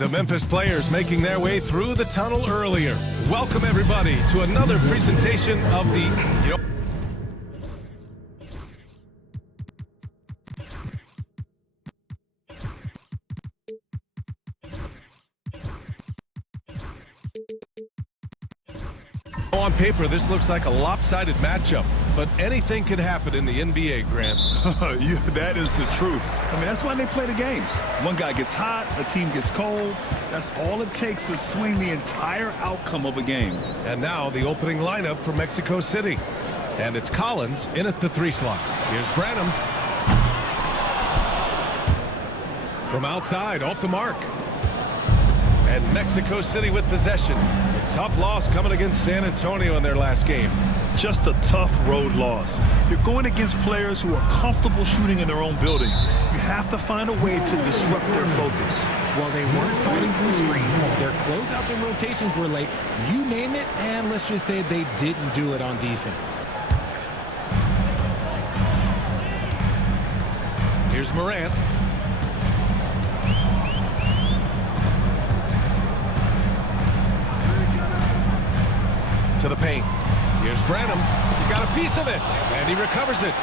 The Memphis players making their way through the tunnel earlier. Welcome, everybody, to another presentation of the... On paper, this looks like a lopsided matchup, but anything can happen in the NBA, Grant. Yeah, that is the truth. I mean, that's why they play the games. One guy gets hot, a team gets cold. That's all it takes to swing the entire outcome of a game. And now the opening lineup for Mexico City. And it's Collins in at the 3 slot. Here's Branham. From outside, off the mark. And Mexico City with possession. A tough loss coming against San Antonio in their last game. Just a tough road loss. You're going against players who are comfortable shooting in their own building. You have to find a way to disrupt their focus. Well, they weren't fighting through screens. Their closeouts and rotations were late. You name it, and let's just say they didn't do it on defense. Here's Morant. To the paint. Here's Branham. He got a piece of it, and he recovers it.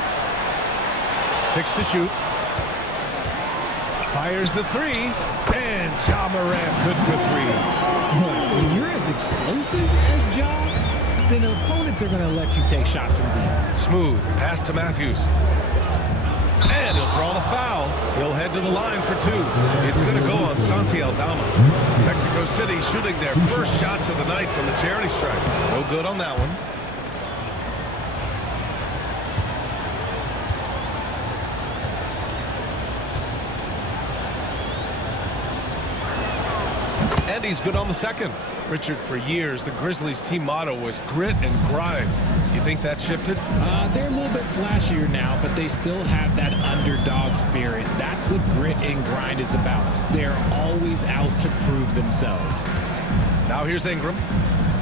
6 to shoot. Fires the 3, and Ja Morant good for 3. When you're as explosive as Ja, then opponents are going to let you take shots from deep. Smooth pass to Matthews. And he'll draw the foul. He'll head to the line for 2. It's going to go on Santi Aldama. Mexico City shooting their first shots of the night from the charity stripe. No good on that one. And he's good on the second. Richard, for years, the Grizzlies' team motto was grit and grind. You think that shifted? They're a little bit flashier now, but they still have that underdog spirit. That's what grit and grind is about. They're always out to prove themselves. Now here's Ingram,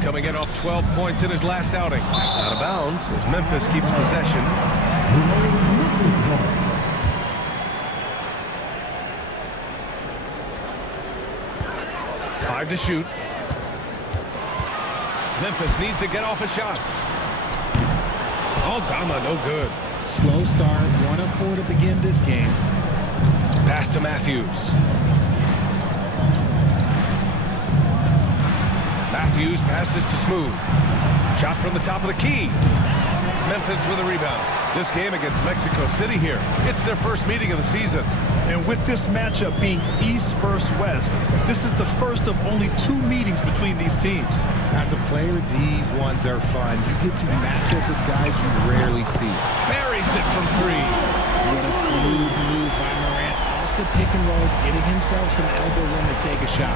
coming in off 12 points in his last outing. Out of bounds as Memphis keeps possession. 5 to shoot. Memphis needs to get off a shot. Aldama, no good. Slow start, 1 of 4 to begin this game. Pass to Matthews. Matthews passes to Smooth. Shot from the top of the key. Memphis with a rebound. This game against Mexico City here, it's their first meeting of the season. And with this matchup being East versus West, this is the first of only 2 meetings between these teams. As a player, these ones are fun. You get to match up with guys you rarely see. Buries it from 3. What a smooth move by Morant off the pick and roll, getting himself some elbow room to take a shot.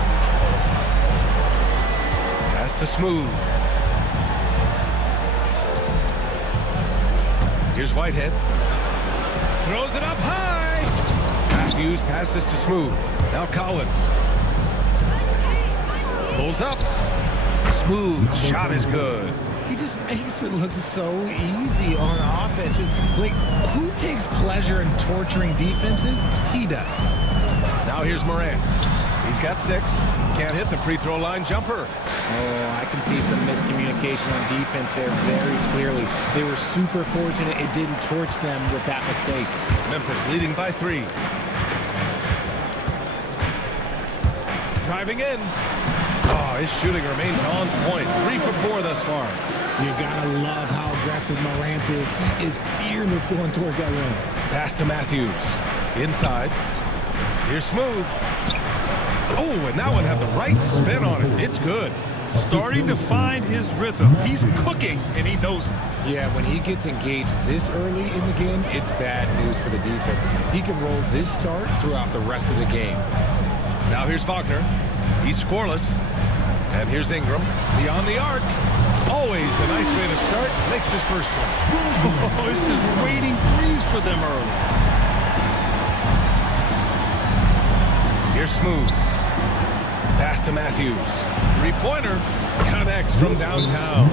Pass to Smooth. Here's Whitehead. Throws it up high. Matthews passes to Smooth. Now Collins. Pulls up. Smooth shot is good. He just makes it look so easy on offense. Like, who takes pleasure in torturing defenses? He does. Now here's Morant. He's got 6. Can't hit the free throw line jumper. Oh, I can see some miscommunication on defense there very clearly. They were super fortunate it didn't torch them with that mistake. Memphis leading by 3. Driving in. Oh, his shooting remains on point. 3 for 4 thus far. You gotta love how aggressive Morant is. He is fearless going towards that rim. Pass to Matthews. Inside. Here's Smooth. Oh, and that one had the right spin on it. It's good. Starting to find his rhythm. He's cooking, and he knows it. Yeah, when he gets engaged this early in the game, it's bad news for the defense. He can roll this start throughout the rest of the game. Now here's Wagner. He's scoreless. And here's Ingram. Beyond the arc. Always a nice way to start. Makes his first one. Oh, it's just waiting threes for them early. Here's Smooth. Pass to Matthews. 3-pointer. Connects from downtown.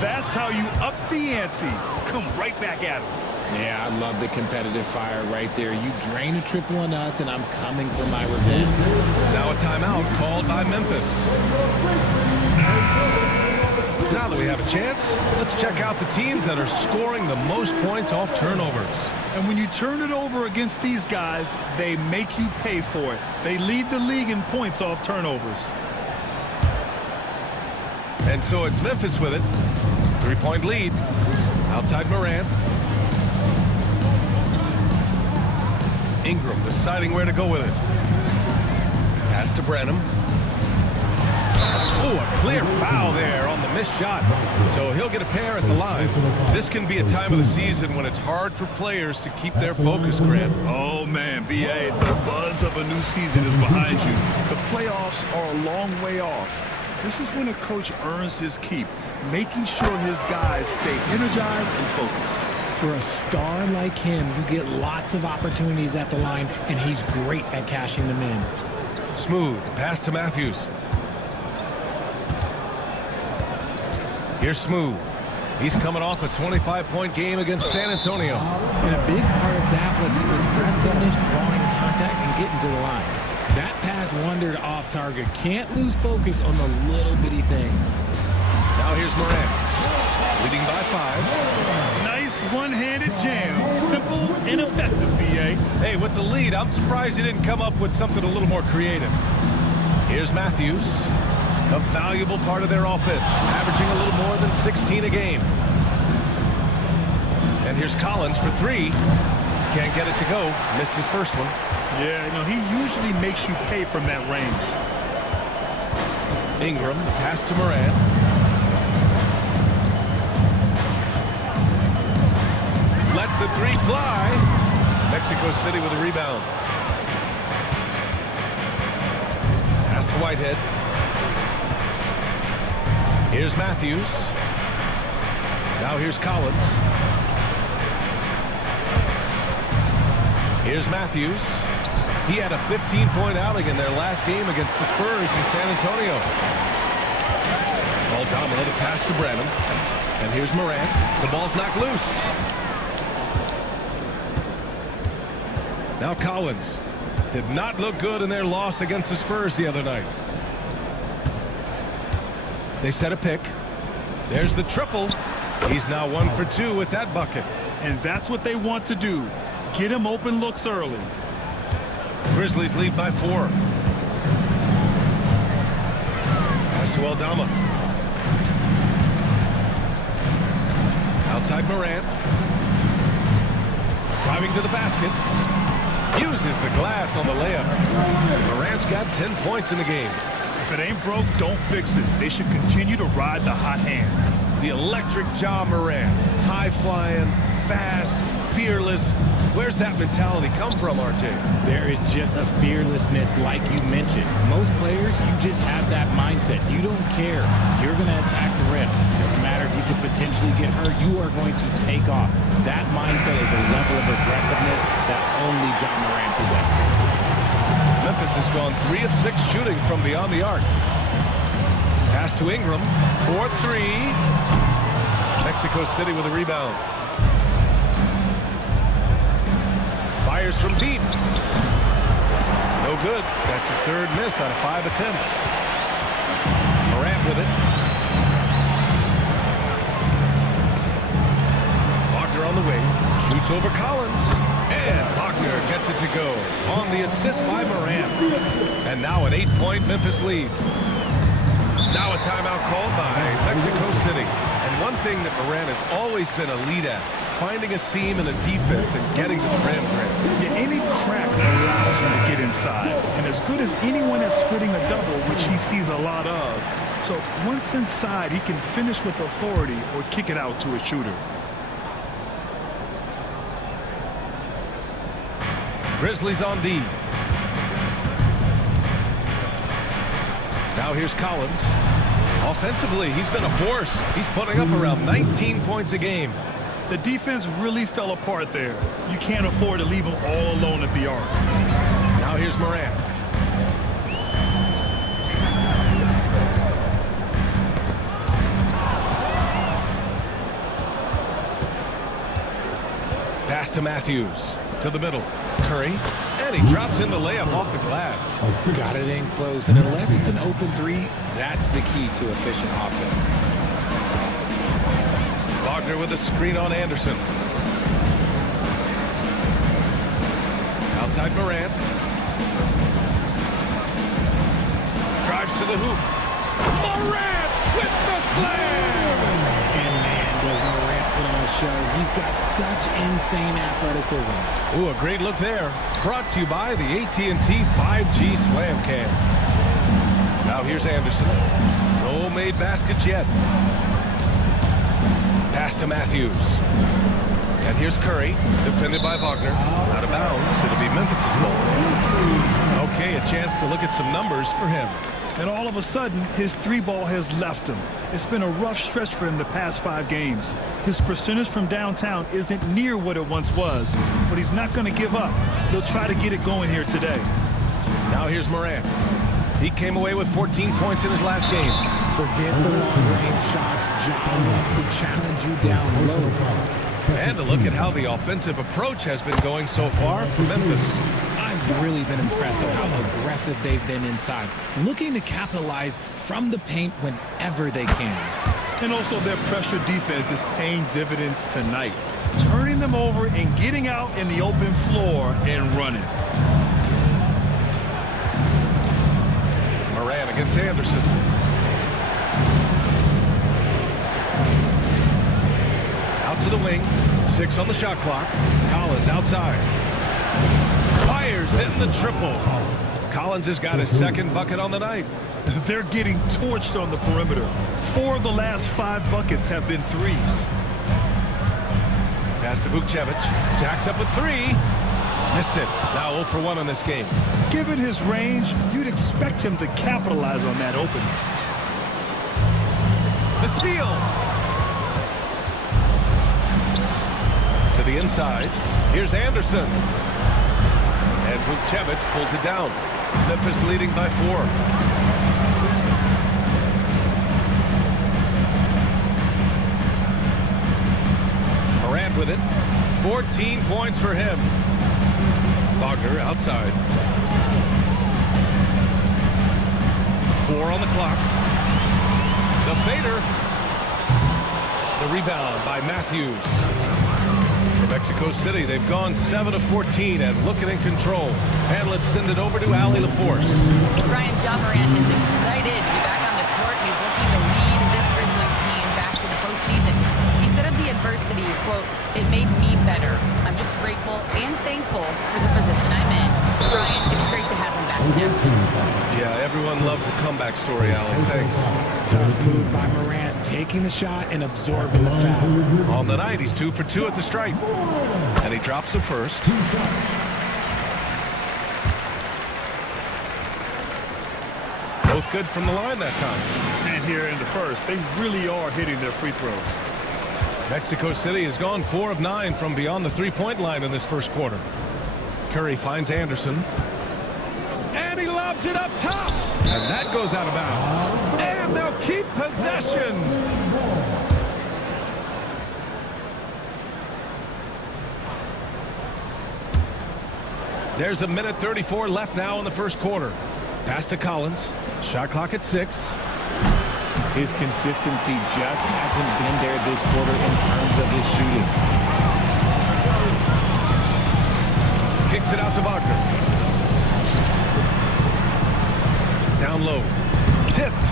That's how you up the ante. Come right back at him. Yeah, I love the competitive fire right there. You drain a triple on us, and I'm coming for my revenge. Now a timeout called by Memphis. Now that we have a chance, let's check out the teams that are scoring the most points off turnovers. And when you turn it over against these guys, they make you pay for it. They lead the league in points off turnovers. And so it's Memphis with it. 3-point lead. Outside Morant. Ingram deciding where to go with it. Pass to Branham. Oh, a clear foul there on the missed shot. So he'll get a pair at the line. This can be a time of the season when it's hard for players to keep their focus, Grant. Oh, man, B.A., the buzz of a new season is behind you. The playoffs are a long way off. This is when a coach earns his keep, making sure his guys stay energized and focused. For a star like him, you get lots of opportunities at the line, and he's great at cashing them in. Smooth pass to Matthews. Here's Smooth. He's coming off a 25-point game against San Antonio. And a big part of that was his aggressiveness, drawing contact, and getting to the line. That pass wandered off target. Can't lose focus on the little bitty things. Now here's Morant. Leading by 5. Nice one-handed jam. Simple and effective, B.A. Hey, with the lead, I'm surprised he didn't come up with something a little more creative. Here's Matthews. A valuable part of their offense, averaging a little more than 16 a game. And here's Collins for 3. Can't get it to go. Missed his first one. Yeah, no, he usually makes you pay from that range. Ingram, the pass to Morant. Lets the 3 fly. Mexico City with a rebound. Pass to Whitehead. Here's Matthews. Now here's Collins. Here's Matthews. He had a 15-point outing in their last game against the Spurs in San Antonio. Aldama, the pass to Branham. And here's Morant. The ball's knocked loose. Now Collins. Did not look good in their loss against the Spurs the other night. They set a pick. There's the triple. He's now 1 for 2 with that bucket. And that's what they want to do. Get him open looks early. Grizzlies lead by 4. Pass to Aldama. Outside Morant. Driving to the basket. Uses the glass on the layup. Morant's got 10 points in the game. If it ain't broke, don't fix it. They should continue to ride the hot hand. The electric Ja Morant. High-flying, fast, fearless. Where's that mentality come from, RJ? There is just a fearlessness like you mentioned. Most players, you just have that mindset. You don't care. You're going to attack the rim. Doesn't matter if you could potentially get hurt. You are going to take off. That mindset is a level of aggressiveness that only Ja Morant possesses. Memphis has gone 3 of 6 shooting from beyond the arc. Pass to Ingram. 4-3. Mexico City with a rebound. Fires from deep. No good. That's his 3rd miss out of 5 attempts. Morant with it. Wagner on the wing. Shoots over Collins. And Wagner gets it to go on the assist by Morant. And now an 8-point Memphis lead. Now a timeout called by Mexico City. And one thing that Morant has always been a lead at, finding a seam in the defense and getting to the rim. Yeah, any crack allows him to get inside. And as good as anyone at splitting a double, which he sees a lot of. So once inside, he can finish with authority or kick it out to a shooter. Grizzlies on D. Now here's Collins. Offensively, he's been a force. He's putting up around 19 points a game. The defense really fell apart there. You can't afford to leave him all alone at the arc. Now here's Morant. Pass to Matthews. To the middle. Curry. And he drops in the layup off the glass. Got it in close, and unless it's an open three, that's the key to efficient offense. Wagner with a screen on Anderson. Outside Morant. Drives to the hoop. Morant with the slam! And man, does Morant put on a show. He's got such insane athleticism. Ooh, a great look there. Brought to you by the AT&T 5G Slam Cam. Now here's Anderson. No made baskets yet. Pass to Matthews. And here's Curry, defended by Wagner. Out of bounds, it'll be Memphis' ball. Okay, a chance to look at some numbers for him. And all of a sudden, his three ball has left him. It's been a rough stretch for him the past 5 games. His percentage from downtown isn't near what it once was, but he's not going to give up. He'll try to get it going here today. Now here's Morant. He came away with 14 points in his last game. Forget the long-range shots. John wants to challenge you down low. And a look at how the offensive approach has been going so far for Memphis. I've really been impressed with how aggressive they've been inside, looking to capitalize from the paint whenever they can. And also their pressure defense is paying dividends tonight, turning them over and getting out in the open floor and running. Morant against Anderson. Out to the wing. 6 on the shot clock. Collins outside. Fires in the triple. Collins has got his second bucket on the night. They're getting torched on the perimeter. 4 of the last 5 buckets have been threes. Pass to Vukcevic. Jacks up with 3. Missed it. Now 0 for 1 on this game. Given his range, you'd expect him to capitalize on that opening. The steal. To the inside. Here's Anderson. And Vukcevic pulls it down. Memphis leading by 4. Morant with it. 14 points for him. Wagner outside. 4 on the clock. The fader. The rebound by Matthews. For Mexico City, they've gone 7 of 14 and looking in control. And let's send it over to Allie LaForce. Brian, John Morant is excited to be back on the court. He's looking to lead this Grizzlies team back to the postseason. He said of the adversity, quote, "It made me better. I'm just grateful and thankful for the position I'm in." Brian, it's great to have him back now. Yeah, everyone loves a comeback story, Allie. Thanks. Tough move by Morant, taking the shot and absorbing the foul. On the night, he's 2 for 2 at the stripe. And he drops the first. Both good from the line that time. And here in the first, they really are hitting their free throws. Mexico City has gone 4 of 9 from beyond the three-point line in this first quarter. Curry finds Anderson. And he lobs it up top. And that goes out of bounds. And they'll keep possession. There's a minute 34 left now in the first quarter. Pass to Collins. Shot clock at 6. His consistency just hasn't been there this quarter in terms of his shooting. Kicks it out to Wagner. Down low. Tipped.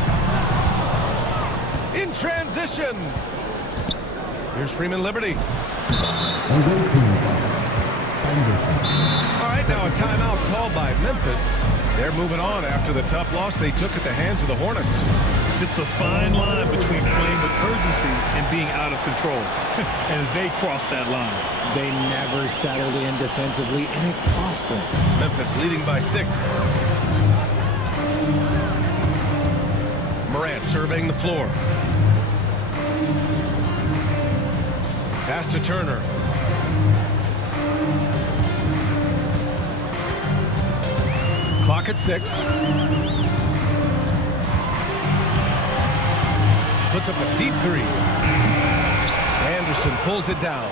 In transition. Here's Freeman Liberty. All right, now a timeout called by Memphis. They're moving on after the tough loss they took at the hands of the Hornets. It's a fine line between playing with urgency and being out of control. And they crossed that line. They never settled in defensively, and it cost them. Memphis leading by 6. Morant surveying the floor. Pass to Turner. Clock at 6. Puts up a deep 3. Anderson pulls it down.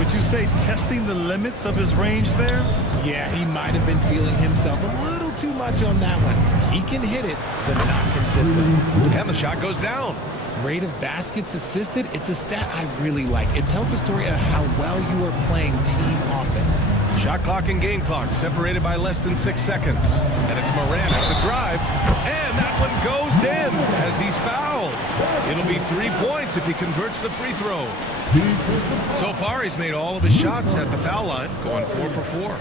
Would you say testing the limits of his range there? Yeah, he might have been feeling himself a little too much on that one. He can hit it, but not consistent. And the shot goes down. Rate of baskets assisted, it's a stat I really like. It tells a story of how well you are playing team offense. Shot clock and game clock separated by less than 6 seconds. And it's Moran at the drive. And that one goes in as he's fouled. It'll be 3 points if he converts the free throw. So far, he's made all of his shots at the foul line, going 4 for 4.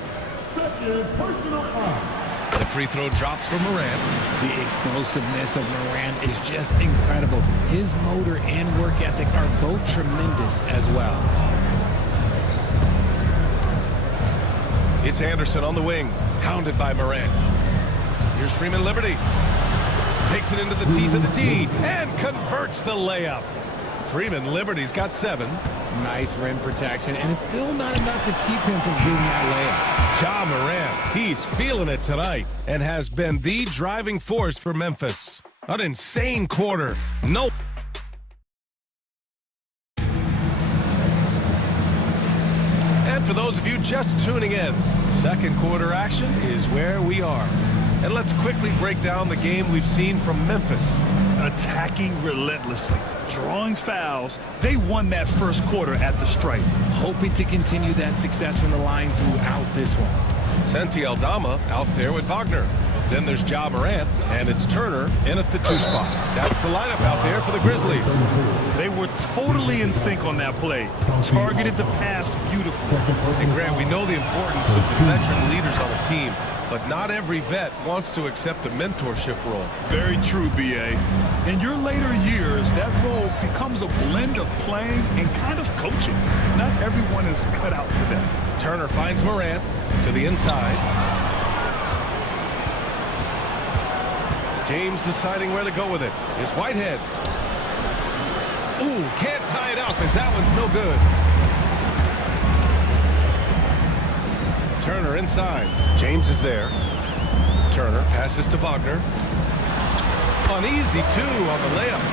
The free throw drops for Moran. The explosiveness of Moran is just incredible. His motor and work ethic are both tremendous as well. It's Anderson on the wing, hounded by Moran. Here's Freeman Liberty. Takes it into the teeth of the D and converts the layup. Freeman Liberty's got 7. Nice rim protection, and it's still not enough to keep him from getting that layup. Ja Moran, he's feeling it tonight and has been the driving force for Memphis. An insane quarter. No. And for those of you just tuning in, second quarter action is where we are. And let's quickly break down the game we've seen from Memphis. Attacking relentlessly, drawing fouls. They won that first quarter at the stripe. Hoping to continue that success from the line throughout this one. Santi Aldama out there with Wagner. Then there's Ja Morant, and it's Turner in at the 2 spot. That's the lineup out there for the Grizzlies. They were totally in sync on that play. Targeted the pass beautifully. And Grant, we know the importance of the veteran leaders on a team, but not every vet wants to accept a mentorship role. Very true, B.A. In your later years, that role becomes a blend of playing and kind of coaching. Not everyone is cut out for that. Turner finds Morant to the inside. James deciding where to go with it. Here's Whitehead. Ooh, can't tie it up as that one's no good. Turner inside. James is there. Turner passes to Wagner. An easy 2 on the layup.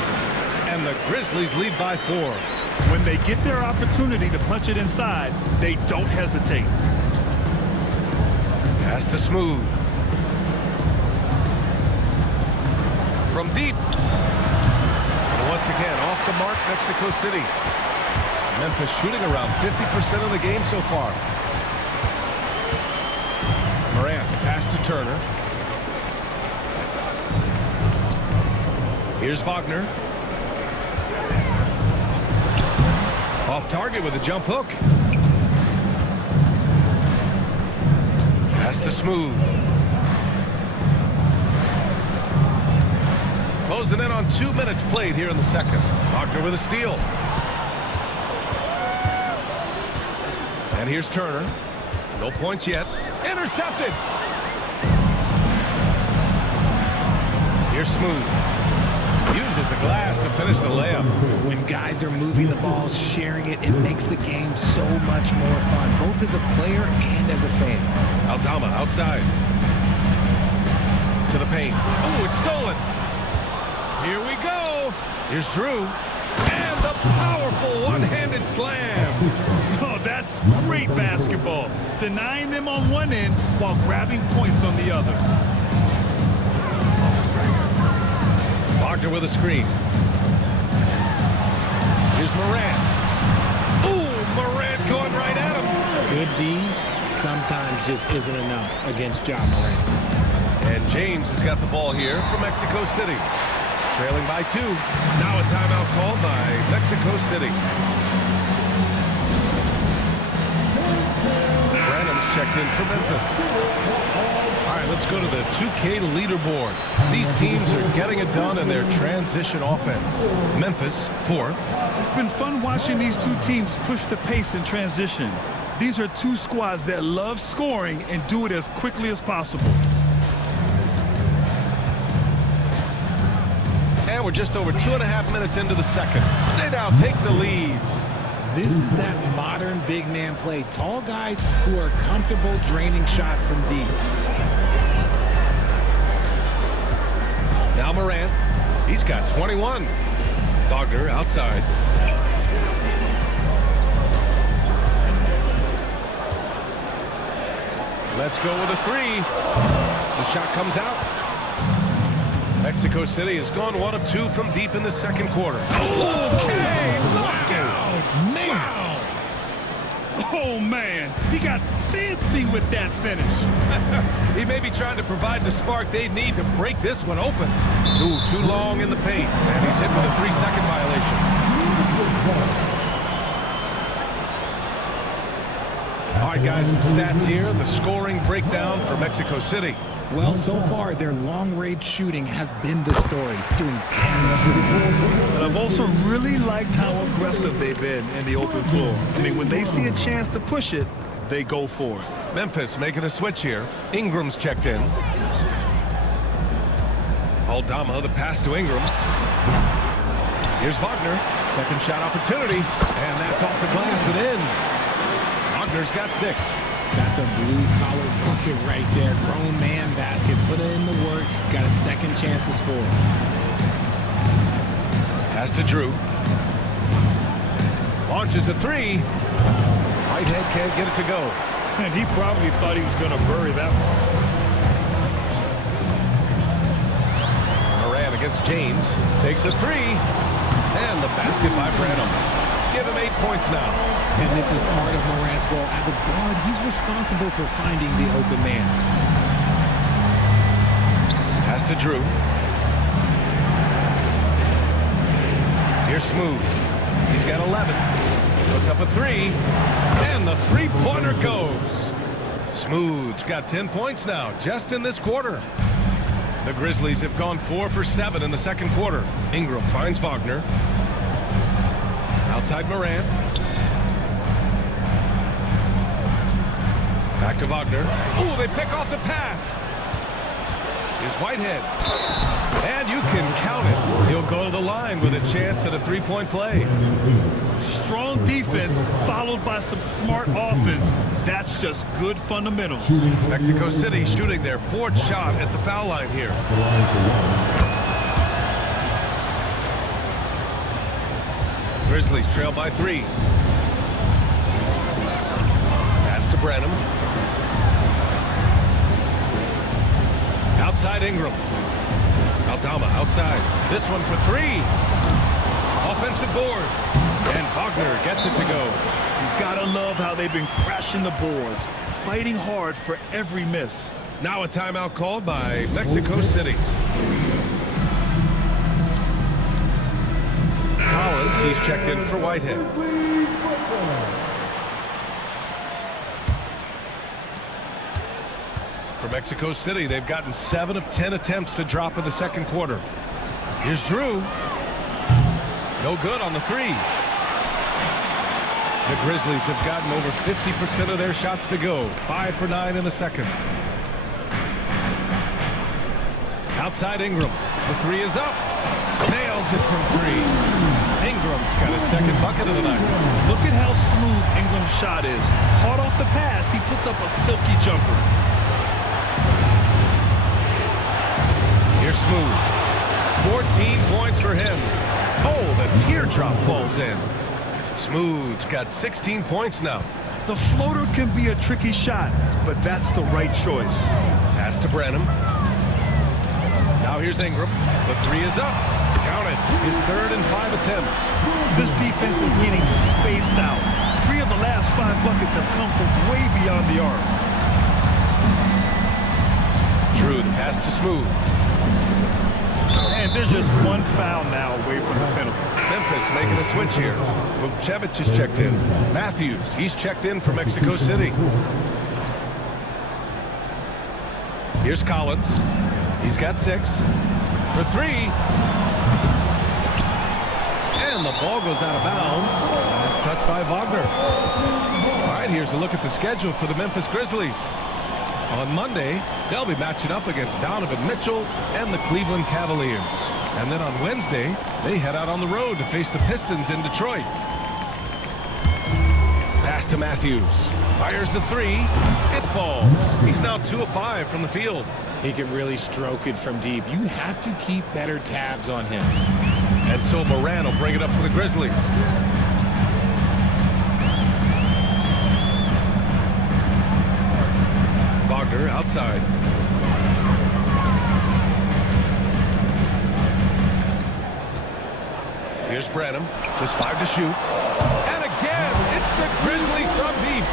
And the Grizzlies lead by 4. When they get their opportunity to punch it inside, they don't hesitate. Pass to Smooth. From deep. And once again, off the mark, Mexico City. Memphis shooting around 50% of the game so far. Morant, pass to Turner. Here's Wagner. Off target with a jump hook. Pass to Smooth. Closing in on 2 minutes played here in the second. Wagner with a steal. And here's Turner. No points yet. Intercepted. Here's Smooth. Uses the glass to finish the layup. When guys are moving the ball, sharing it, it makes the game so much more fun, both as a player and as a fan. Aldama outside. To the paint. Oh, it's stolen. Here we go. Here's Drew. And the powerful one-handed slam. Oh, that's great basketball. Denying them on one end while grabbing points on the other. Wagner with a screen. Here's Morant. Ooh, Morant going right at him. Good D sometimes just isn't enough against Ja Morant. And James has got the ball here for Mexico City. Trailing by 2. Now a timeout called by Mexico City. Branham's checked in for Memphis. All right, let's go to the 2K leaderboard. These teams are getting it done in their transition offense. Memphis, 4th. It's been fun watching these two teams push the pace in transition. These are two squads that love scoring and do it as quickly as possible. And we're just over 2.5 minutes into the second. They now take the lead. This is that modern big man play. Tall guys who are comfortable draining shots from deep. Now Morant. He's got 21. Wagner outside. Let's go with a three. The shot comes out. Mexico City has gone 1 of 2 from deep in the second quarter. Okay, look out! Man. Oh, man, he got fancy with that finish. He may be trying to provide the spark they need to break this one open. Ooh, too long in the paint, and he's hit with a 3-second violation. All right, guys, some stats here. The scoring breakdown for Mexico City. Well, so far, their long-range shooting has been the story, doing damage. But I've also really liked how aggressive they've been in the open floor. I mean, when they see a chance to push it, they go for it. Memphis making a switch here. Ingram's checked in. Aldama, the pass to Ingram. Here's Wagner. Second shot opportunity. And that's off the glass and in. Wagner's got 6. That's a blue-collar bucket right there. Grown man basket. Put in the work. Got a second chance to score. Pass to Drew. Launches a 3. Whitehead can't get it to go. And he probably thought he was going to bury that one. Moran against James. Takes a 3. And the basket by Branham. Give him 8 points now. And this is part of Morant's role. As a guard, he's responsible for finding the open man. Pass to Drew. Here's Smooth. He's got 11. Puts up a 3. And the three-pointer goes. Smooth's got 10 points now, just in this quarter. The Grizzlies have gone 4 for 7 in the second quarter. Ingram finds Wagner. Outside Moran. Back to Wagner. Ooh, they pick off the pass. Here's Whitehead. And you can count it. He'll go to the line with a chance at a three-point play. Strong defense followed by some smart offense. That's just good fundamentals. Mexico City shooting their 4th shot at the foul line here. Grizzlies trail by 3. Pass to Branham. Outside Ingram. Aldama outside. This one for 3. Offensive board. And Wagner gets it to go. You gotta love how they've been crashing the boards, fighting hard for every miss. Now a timeout called by Mexico City. Collins, he's checked in for Whitehead. For Mexico City, they've gotten 7 of 10 attempts to drop in the second quarter. Here's Drew. No good on the 3. The Grizzlies have gotten over 50% of their shots to go. 5 for 9 in the second. Outside Ingram. The 3 is up. Nails it from 3. Ingram's got his second bucket of the night. Look at how smooth Ingram's shot is. Hard off the pass, he puts up a silky jumper. Here's Smooth. 14 points for him. Oh, the teardrop falls in. Smooth's got 16 points now. The floater can be a tricky shot, but that's the right choice. Pass to Branham. Now here's Ingram. The 3 is up. Count it. His 3rd and 5 attempts. This defense is getting spaced out. 3 of the last 5 buckets have come from way beyond the arc. Drew, the pass to Smooth. And there's just one foul now away from the penalty. Memphis making a switch here. Vukcevic is checked in. Matthews, he's checked in for Mexico City. Here's Collins. He's got 6. For 3. And the ball goes out of bounds. Last touch by Wagner. All right, here's a look at the schedule for the Memphis Grizzlies. On Monday, they'll be matching up against Donovan Mitchell and the Cleveland Cavaliers. And then on Wednesday, they head out on the road to face the Pistons in Detroit. Pass to Matthews. Fires the 3. It falls. He's now 2 of 5 from the field. He can really stroke it from deep. You have to keep better tabs on him. And so Moran will bring it up for the Grizzlies. outside. Here's Branham, just 5 to shoot. And again, it's the Grizzlies from deep.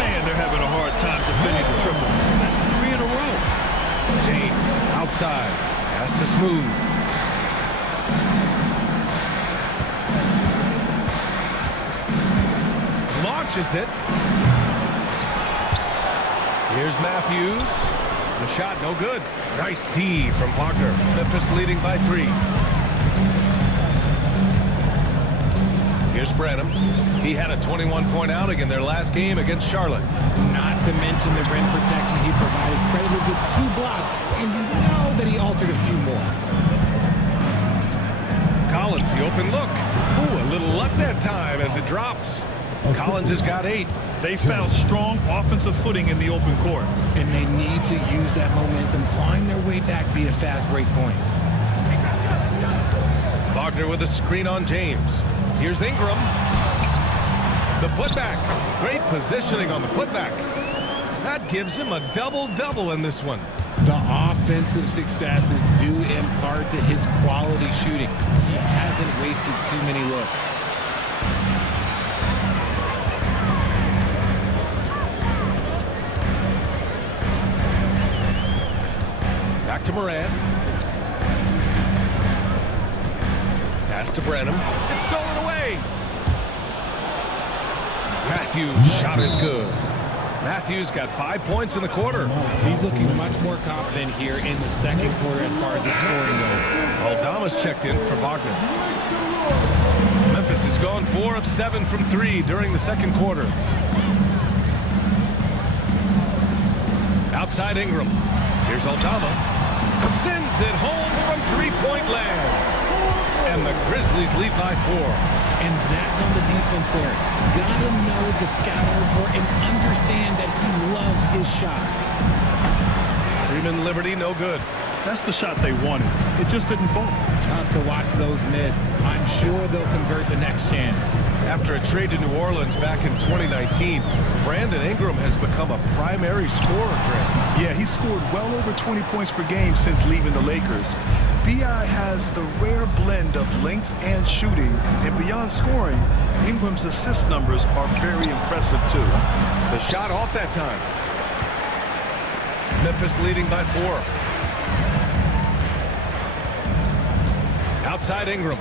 Man, they're having a hard time defending the triple. That's 3 in a row. James, outside, has to Smooth. Launches it. Here's Matthews. The shot, no good. Nice D from Wagner. Memphis leading by 3. Here's Branham. He had a 21-point outing in their last game against Charlotte. Not to mention the rim protection he provided, credited with 2 blocks, and you know that he altered a few more. Collins, the open look. Ooh, a little luck that time as it drops. Collins has got 8. They found strong offensive footing in the open court. And they need to use that momentum, clawing their way back via fast break points. Wagner with a screen on James. Here's Ingram. The putback. Great positioning on the putback. That gives him a double-double in this one. The offensive success is due in part to his quality shooting. He hasn't wasted too many looks. Back to Morant. Pass to Branham. It's stolen away. Matthews' shot is good. Matthews got 5 points in the quarter. He's looking much more confident here in the second quarter as far as his scoring goes. Aldama's checked in for Wagner. Memphis has gone 4 of 7 from 3 during the second quarter. Outside Ingram. Here's Aldama. Sends it home from three-point land. And the Grizzlies lead by 4. And that's on the defense there. Gotta know the scouting report and understand that he loves his shot. Freeman Liberty, no good. That's the shot they wanted. It just didn't fall. Tough to watch those miss. I'm sure they'll convert the next chance. After a trade to New Orleans back in 2019, Brandon Ingram has become a primary scorer, Grant. Yeah, he scored well over 20 points per game since leaving the Lakers. B.I. has the rare blend of length and shooting, and beyond scoring, Ingram's assist numbers are very impressive too. The shot off that time. Memphis leading by 4. Outside Ingram.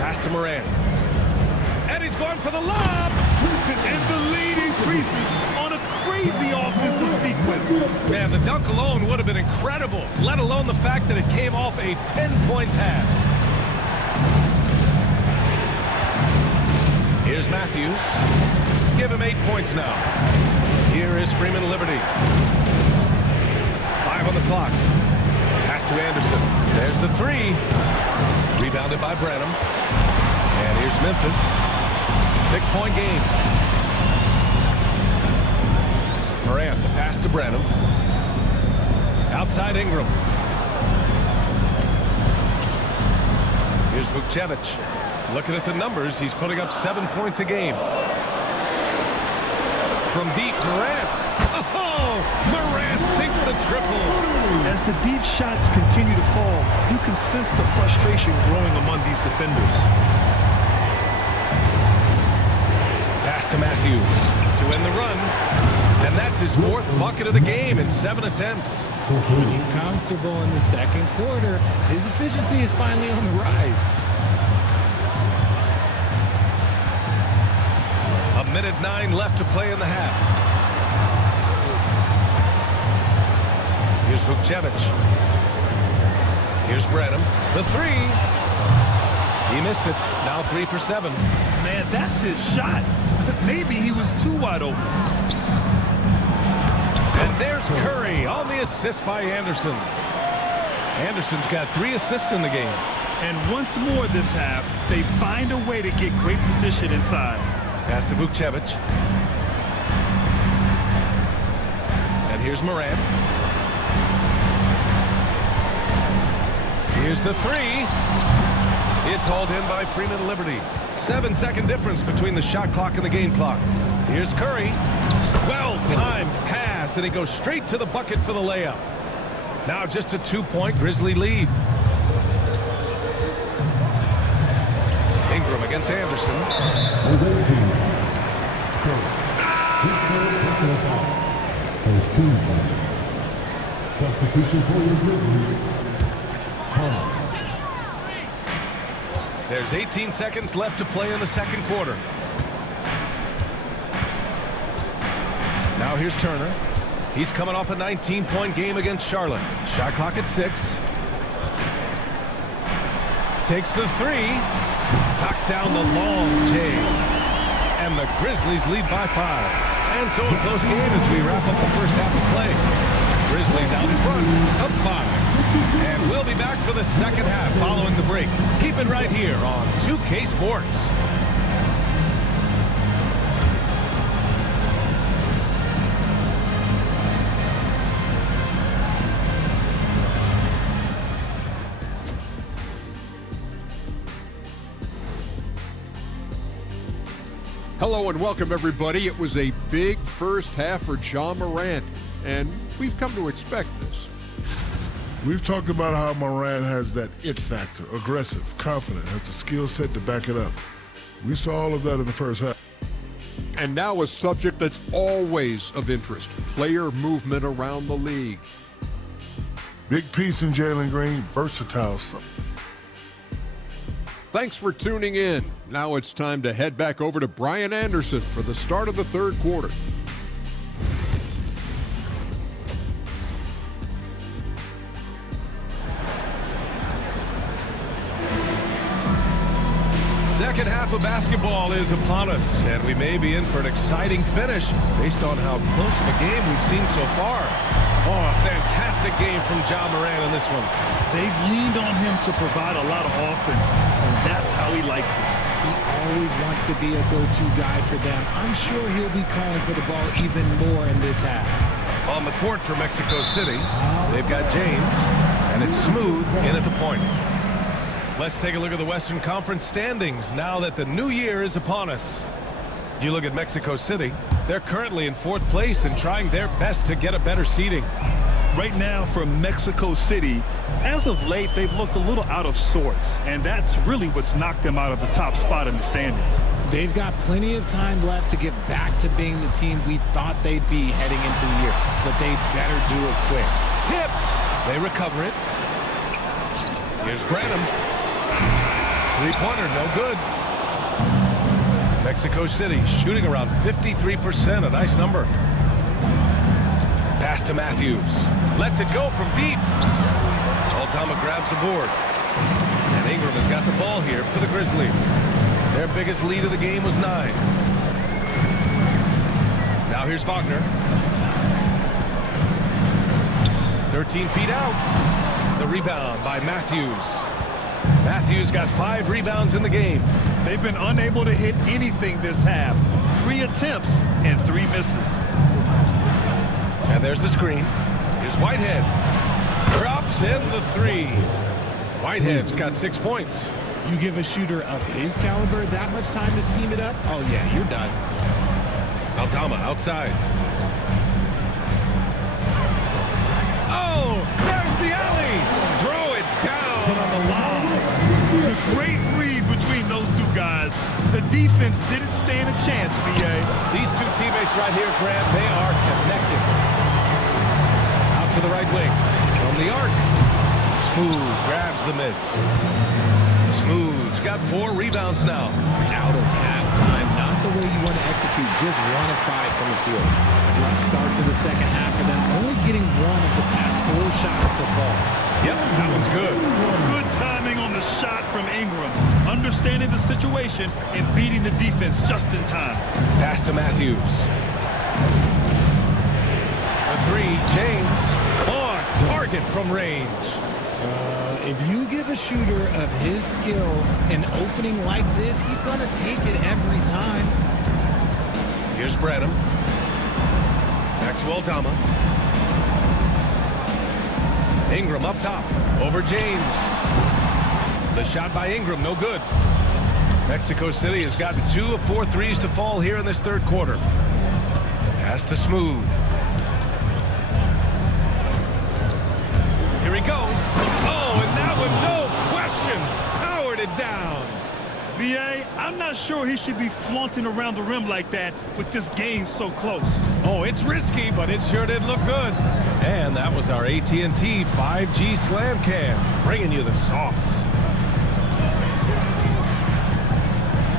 Pass to Morant. And he's going for the lob. And the lead increases on a crazy offensive sequence. Man, the dunk alone would have been incredible, let alone the fact that it came off a pinpoint pass. Here's Matthews. Give him 8 points now. Here is Freeman Liberty. 5 on the clock. Pass to Anderson. There's the 3. Rebounded by Branham. And here's Memphis. 6-point game. Morant, the pass to Branham. Outside Ingram. Here's Vukcevic. Looking at the numbers, he's putting up 7 points a game. From deep, Morant. Oh, Morant sinks the triple. As the deep shots continue to fall, you can sense the frustration growing among these defenders. Pass to Matthews to end the run. And that's his 4th bucket of the game in 7 attempts. Getting comfortable in the second quarter. His efficiency is finally on the rise. A minute 9 left to play in the half. Here's Vukcevic. Here's Branham. The 3. He missed it. Now 3 for 7. Man, that's his shot. Maybe he was too wide open. And there's Curry on the assist by Anderson. Anderson's got 3 assists in the game. And once more this half, they find a way to get great position inside. Pass to Vukcevic. And here's Morant. Here's the 3. It's hauled in by Freeman Liberty. 7-second difference between the shot clock and the game clock. Here's Curry. Well-timed pass, and he goes straight to the bucket for the layup. Now just a 2-point Grizzly lead. Ingram against Anderson. First team foul. Substitution for the Grizzlies. There's 18 seconds left to play in the second quarter. Now here's Turner. He's coming off a 19-point game against Charlotte. Shot clock at 6. Takes the 3. Knocks down the long J. And the Grizzlies lead by 5. And so a close game as we wrap up the first half of play. Grizzlies out in front, up 5. And we'll be back for the second half following the break. Keep it right here on 2K Sports. Hello and welcome, everybody. It was a big first half for Ja Morant, and we've come to expect this. We've talked about how Morant has that it factor, aggressive, confident, has a skill set to back it up. We saw all of that in the first half. And now a subject that's always of interest, player movement around the league. Big piece in Jalen Green, versatile. Thanks for tuning in. Now it's time to head back over to Brian Anderson for the start of the third quarter. Second half of basketball is upon us, and we may be in for an exciting finish based on how close of a game we've seen so far. Oh, a fantastic game from Ja Morant in this one. They've leaned on him to provide a lot of offense, and that's how he likes it. He always wants to be a go-to guy for them. I'm sure he'll be calling for the ball even more in this half. On the court for Mexico City, they've got James, and it's Smooth in at the point. Let's take a look at the Western Conference standings now that the new year is upon us. You look at Mexico City, they're currently in 4th place and trying their best to get a better seeding. Right now for Mexico City, as of late, they've looked a little out of sorts, and that's really what's knocked them out of the top spot in the standings. They've got plenty of time left to get back to being the team we thought they'd be heading into the year, but they better do it quick. Tipped. They recover it. Here's Branham. Three-pointer, no good. Mexico City shooting around 53%, a nice number. Pass to Matthews. Lets it go from deep. Aldama grabs the board. And Ingram has got the ball here for the Grizzlies. Their biggest lead of the game was 9. Now here's Wagner. 13 feet out. The rebound by Matthews. Matthews got 5 rebounds in the game. They've been unable to hit anything this half. 3 attempts and 3 misses. And there's the screen. Here's Whitehead. Drops in the 3. Whitehead's got 6 points. You give a shooter of his caliber that much time to seam it up? Oh, yeah, you're done. Aldama outside. Oh, there's the alley. Throw it down on the lob. A great read between those two guys. The defense didn't stand a chance, B.A. These two teammates right here, Grant, they are connected. Out to the right wing. From the arc. Smooth grabs the miss. Smooth's got 4 rebounds now. Out of halftime, not the way you want to execute, just 1 of 5 from the field. Rough start to the second half for them, only getting 1 of the past 4 shots to fall. Yep, that one's good. Good timing on the shot from Ingram. Understanding the situation and beating the defense just in time. Pass to Matthews. For 3, James. On target from range. If you give a shooter of his skill an opening like this, he's going to take it every time. Here's Branham. Back to Aldama. Ingram up top. Over James. The shot by Ingram, no good. Mexico City has gotten 2 of 4 threes to fall here in this third quarter. Pass to Smooth. Here he goes. Oh, and that one, no question, powered it down. VA, I'm not sure he should be flaunting around the rim like that with this game so close. Oh, it's risky, but it sure did look good. And that was our AT&T 5G Slam Cam, bringing you the sauce.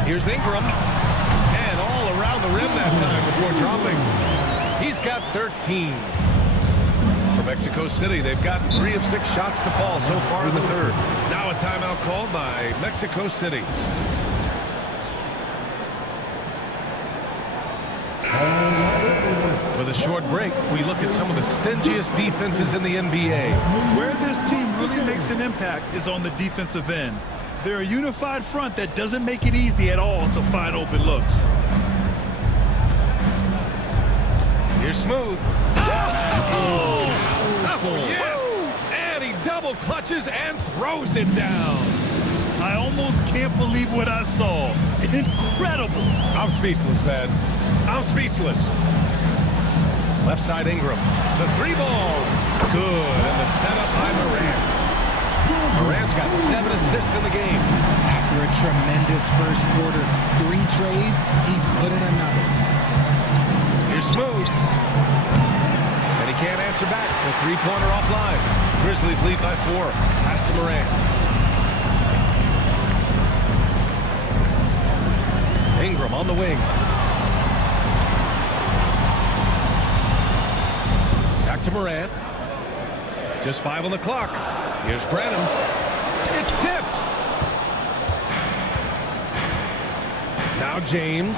Here's Ingram. And all around the rim that time before dropping. He's got 13. For Mexico City, they've gotten 3 of 6 shots to fall so far in the third. Now a timeout called by Mexico City. With a short break, we look at some of the stingiest defenses in the NBA. Where this team really makes an impact is on the defensive end. They're a unified front that doesn't make it easy at all to find open looks. Here's Smooth. Oh, yes! And he double clutches and throws it down. I almost can't believe what I saw. Incredible. I'm speechless, man. I'm speechless. Left side Ingram. The 3-ball. Good. And the setup by Morant. Morant's got 7 assists in the game. After a tremendous first quarter, 3 trays, he's put in another. Here's Smooth. And he can't answer back. The 3-pointer offline. Grizzlies lead by 4. Pass to Morant. Ingram on the wing. Back to Morant. Just 5 on the clock. Here's Branham. It's tipped. Now James.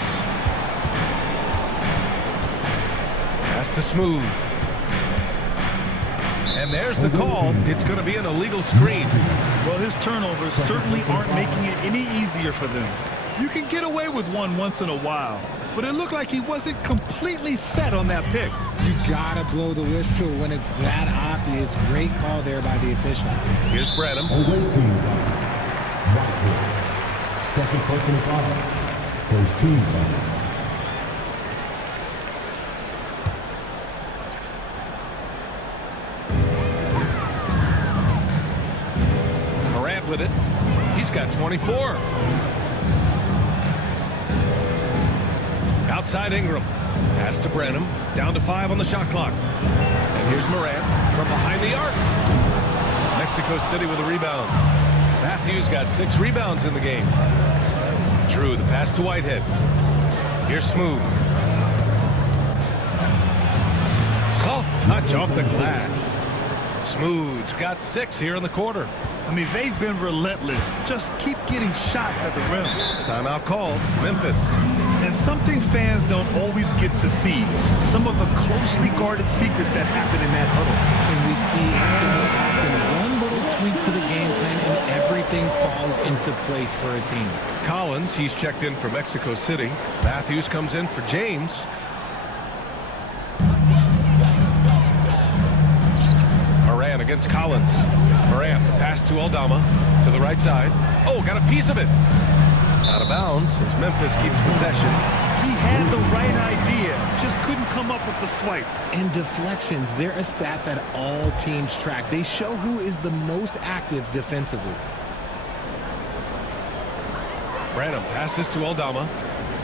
Pass to Smooth. And there's the call. It's going to be an illegal screen. Well, his turnovers certainly aren't making it any easier for them. You can get away with one once in a while, but it looked like he wasn't completely set on that pick. You gotta blow the whistle when it's that obvious. Great call there by the official. Here's Branham. Away team foul. Rockwood. Second personal foul. First team foul. Morant with it. He's got 24. Outside Ingram. Pass to Branham. Down to 5 on the shot clock. And here's Morant from behind the arc. Mexico City with a rebound. Matthews got 6 rebounds in the game. Drew the pass to Whitehead. Here's Smooth. Soft touch off the glass. Smooth's got 6 here in the quarter. I mean, they've been relentless. Just keep getting shots at the rim. Timeout called. Memphis. And something fans don't always get to see. Some of the closely guarded secrets that happen in that huddle. And we see it so often. One little tweak to the game plan and everything falls into place for a team. Collins, he's checked in for Mexico City. Matthews comes in for James. Morant against Collins. Morant, the pass to Aldama. To the right side. Oh, got a piece of it. Out of bounds as Memphis keeps possession. He had the right idea, just couldn't come up with the swipe. And deflections, they're a stat that all teams track. They show who is the most active defensively. Branham passes to Aldama.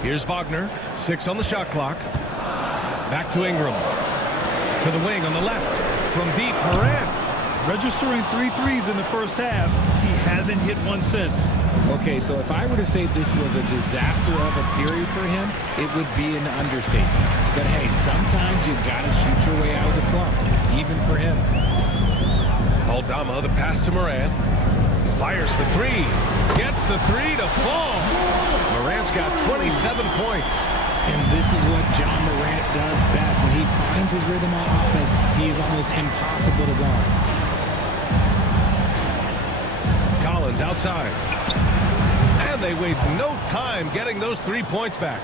Here's Wagner. 6 on the shot clock. Back to Ingram. To the wing on the left. From deep, Morant. Registering 3 threes in the first half. He hasn't hit one since. Okay, so if I were to say this was a disaster of a period for him, it would be an understatement. But hey, sometimes you gotta shoot your way out of the slump, even for him. Aldama, the pass to Morant. Fires for 3. Gets the 3 to fall. Morant's got 27 points. And this is what John Morant does best. When he finds his rhythm on offense, he is almost impossible to guard. Collins outside. And they waste no time getting those 3 points back.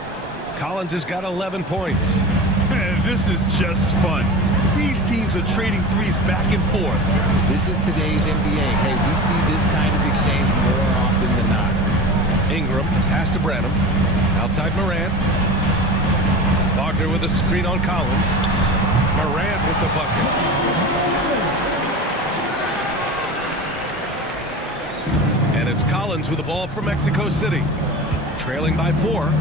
Collins has got 11 points. Man, this is just fun. If he These teams are trading threes back and forth. This is today's NBA. Hey, we see this kind of exchange more often than not. Ingram, pass to Branham. Outside Morant. Wagner with a screen on Collins. Morant with the bucket. And it's Collins with the ball for Mexico City. Trailing by 4.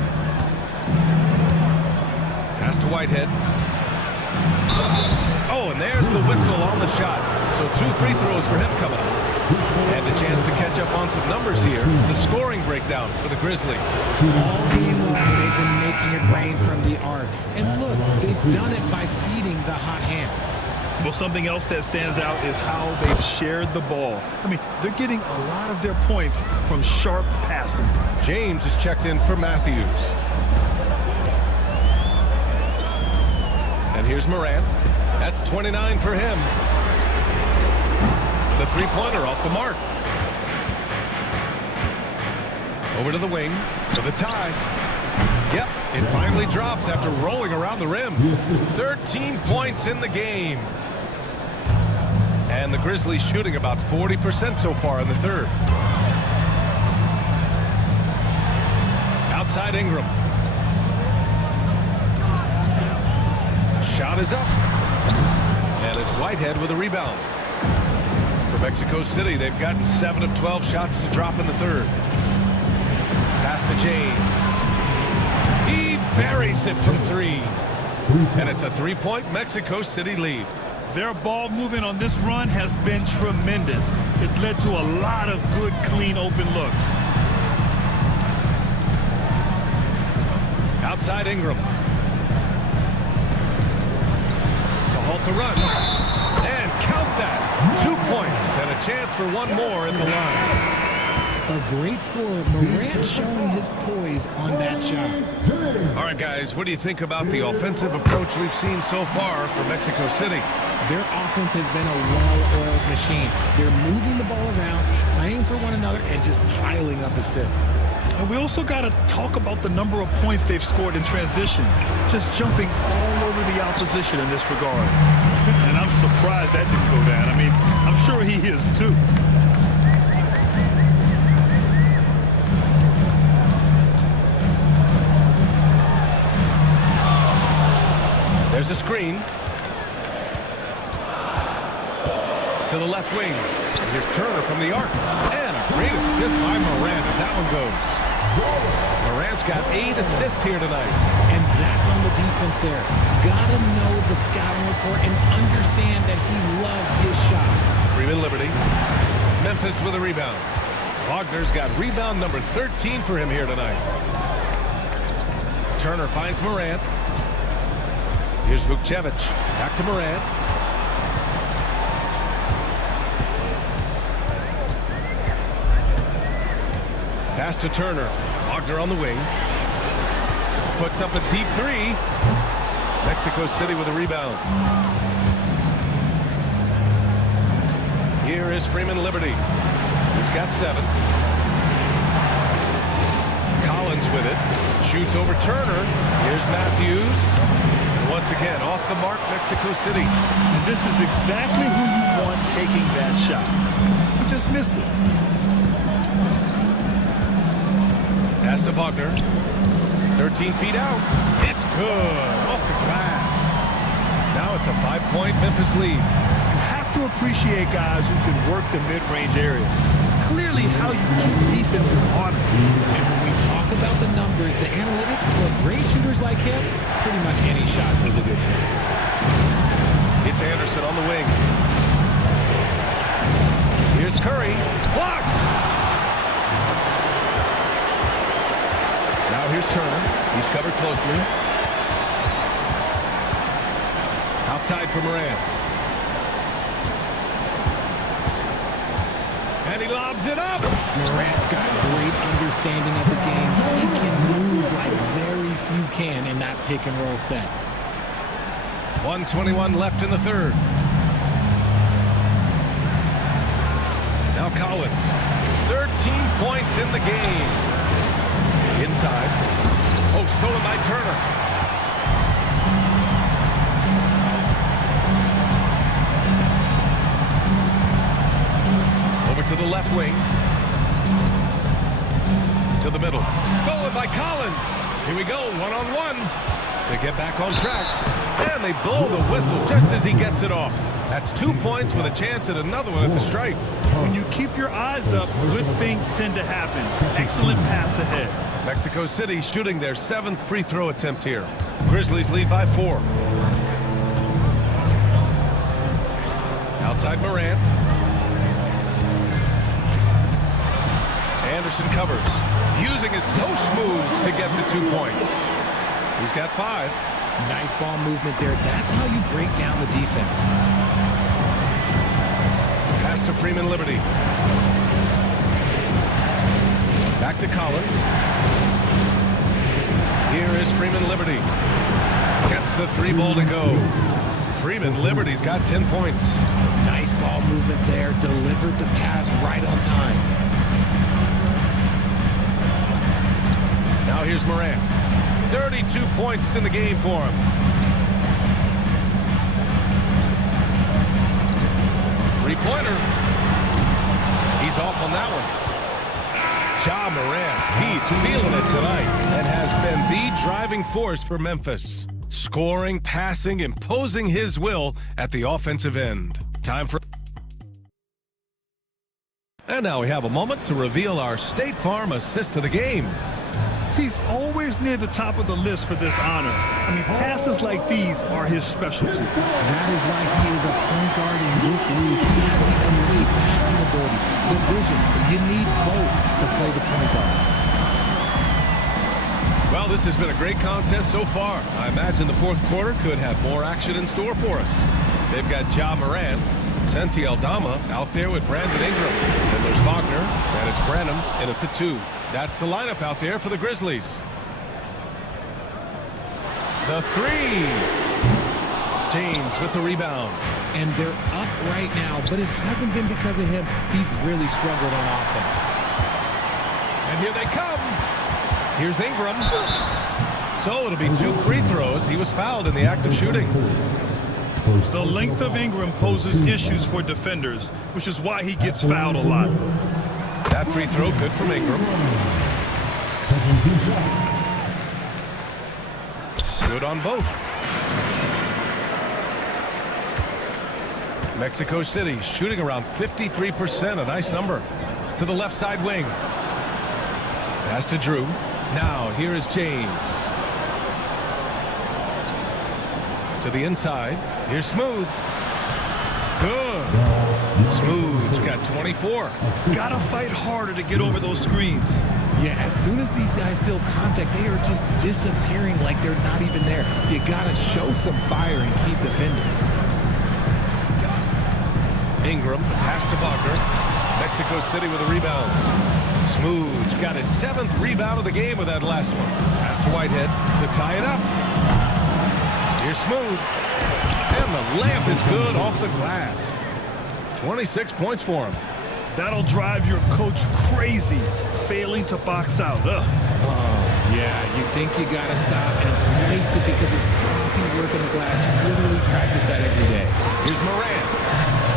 Pass to Whitehead. Oh, and there's the whistle on the shot. So 2 free throws for him coming up. And a chance to catch up on some numbers here. The scoring breakdown for the Grizzlies. All game long, they've been making it rain from the arc. And look, they've done it by feeding the hot hands. Well, something else that stands out is how they've shared the ball. I mean, they're getting a lot of their points from sharp passing. James is checked in for Matthews. And here's Morant. That's 29 for him. The three-pointer off the mark. Over to the wing for the tie. Yep, it finally drops after rolling around the rim. 13 points in the game. And the Grizzlies shooting about 40% so far in the third. Outside Ingram. Shot is up. And it's Whitehead with a rebound. For Mexico City, they've gotten 7 of 12 shots to drop in the third. Pass to James. He buries it from 3. And it's a 3-point Mexico City lead. Their ball movement on this run has been tremendous. It's led to a lot of good, clean, open looks. Outside Ingram. To halt the run. And count that. 2 points and a chance for one more at the line. A great score. Morant showing his poise on that shot. All right, guys, what do you think about the offensive approach we've seen so far for Mexico City? Their offense has been a well-oiled machine. They're moving the ball around, playing for one another, and just piling up assists. And we also got to talk about the number of points they've scored in transition, just jumping all over the opposition in this regard. And I'm surprised that didn't go down. I mean, I'm sure he is too. There's a screen. To the left wing. And here's Turner from the arc. And a great assist by Morant as that one goes. Morant's got 8 assists here tonight. And that's on the defense there. Gotta know the scouting report and understand that he loves his shot. Freeman Liberty. Memphis with a rebound. Wagner's got rebound number 13 for him here tonight. Turner finds Morant. Here's Vukcevic. Back to Morant. Pass to Turner. Wagner on the wing. Puts up a deep 3. Mexico City with a rebound. Here is Freeman Liberty. He's got 7. Collins with it. Shoots over Turner. Here's Matthews. Once again, off the mark, Mexico City. And this is exactly who you want taking that shot. He just missed it. Pass to Wagner. 13 feet out. It's good. Off the glass. Now it's a 5-point Memphis lead. You have to appreciate guys who can work the mid-range area. It's clearly how you keep defenses honest. And when we talk about the numbers, the analytics for great shooters like him, pretty much any shot is a good shot. It's Anderson on the wing. Here's Curry. Blocked! Now here's Turner. He's covered closely. Outside for Morant. And he lobs it up. Morant's got great understanding of the game. He can move like very few can in that pick and roll set. 1:21 left in the third. Now Collins. 13 points in the game. Inside. Oh, stolen by Turner. to the left wing. To the middle. Stolen by Collins. Here we go, one-on-one. They get back on track. And they blow the whistle just as he gets it off. That's 2 points with a chance at another one at the stripe. When you keep your eyes up, good things tend to happen. Excellent pass ahead. Mexico City shooting their 7th free throw attempt here. Grizzlies lead by 4. Outside Morant. Anderson covers. Using his post moves to get the 2 points. He's got 5. Nice ball movement there. That's how you break down the defense. Pass to Freeman Liberty. Back to Collins. Here is Freeman Liberty. Gets the 3 ball to go. Freeman Liberty's got 10 points. Nice ball movement there. Delivered the pass right on time. Now here's Morant. 32 points in the game for him. Three-pointer. He's off on that one. Ja Morant, he's feeling it tonight and has been the driving force for Memphis. Scoring, passing, imposing his will at the offensive end. Time for... And now we have a moment to reveal our State Farm assist of the game. He's always near the top of the list for this honor. I mean, passes like these are his specialty. That is why he is a point guard in this league. He has the elite passing ability, the vision. You need both to play the point guard. Well, this has been a great contest so far. I imagine the fourth quarter could have more action in store for us. They've got Ja Morant, Santi Aldama out there with Brandon Ingram. Then there's Wagner, and it's Branham in at the 2. That's the lineup out there for the Grizzlies. The 3. James with the rebound. And they're up right now, but it hasn't been because of him. He's really struggled on offense. And here they come. Here's Ingram. So it'll be 2 free throws. He was fouled in the act of shooting. The length of Ingram poses issues for defenders, which is why he gets fouled a lot. That free throw good from Ingram. Good on both. Mexico City shooting around 53%, a nice number. To the left side wing. Pass to Drew. Now here is James. To the inside. Here's Smooth. Good. Smooth's got 24. Gotta fight harder to get over those screens. Yeah, as soon as these guys feel contact, they are just disappearing like they're not even there. You gotta show some fire and keep defending. Ingram, pass to Wagner. Mexico City with a rebound. Smooth's got his 7th rebound of the game with that last one. Pass to Whitehead to tie it up. Here's Smooth. And the layup is good off the glass. 26 points for him. That'll drive your coach crazy, failing to box out. Ugh. Yeah, you think you gotta stop, and it's wasted because of sloppy work on the glass. You literally practice that every day. Here's Morant.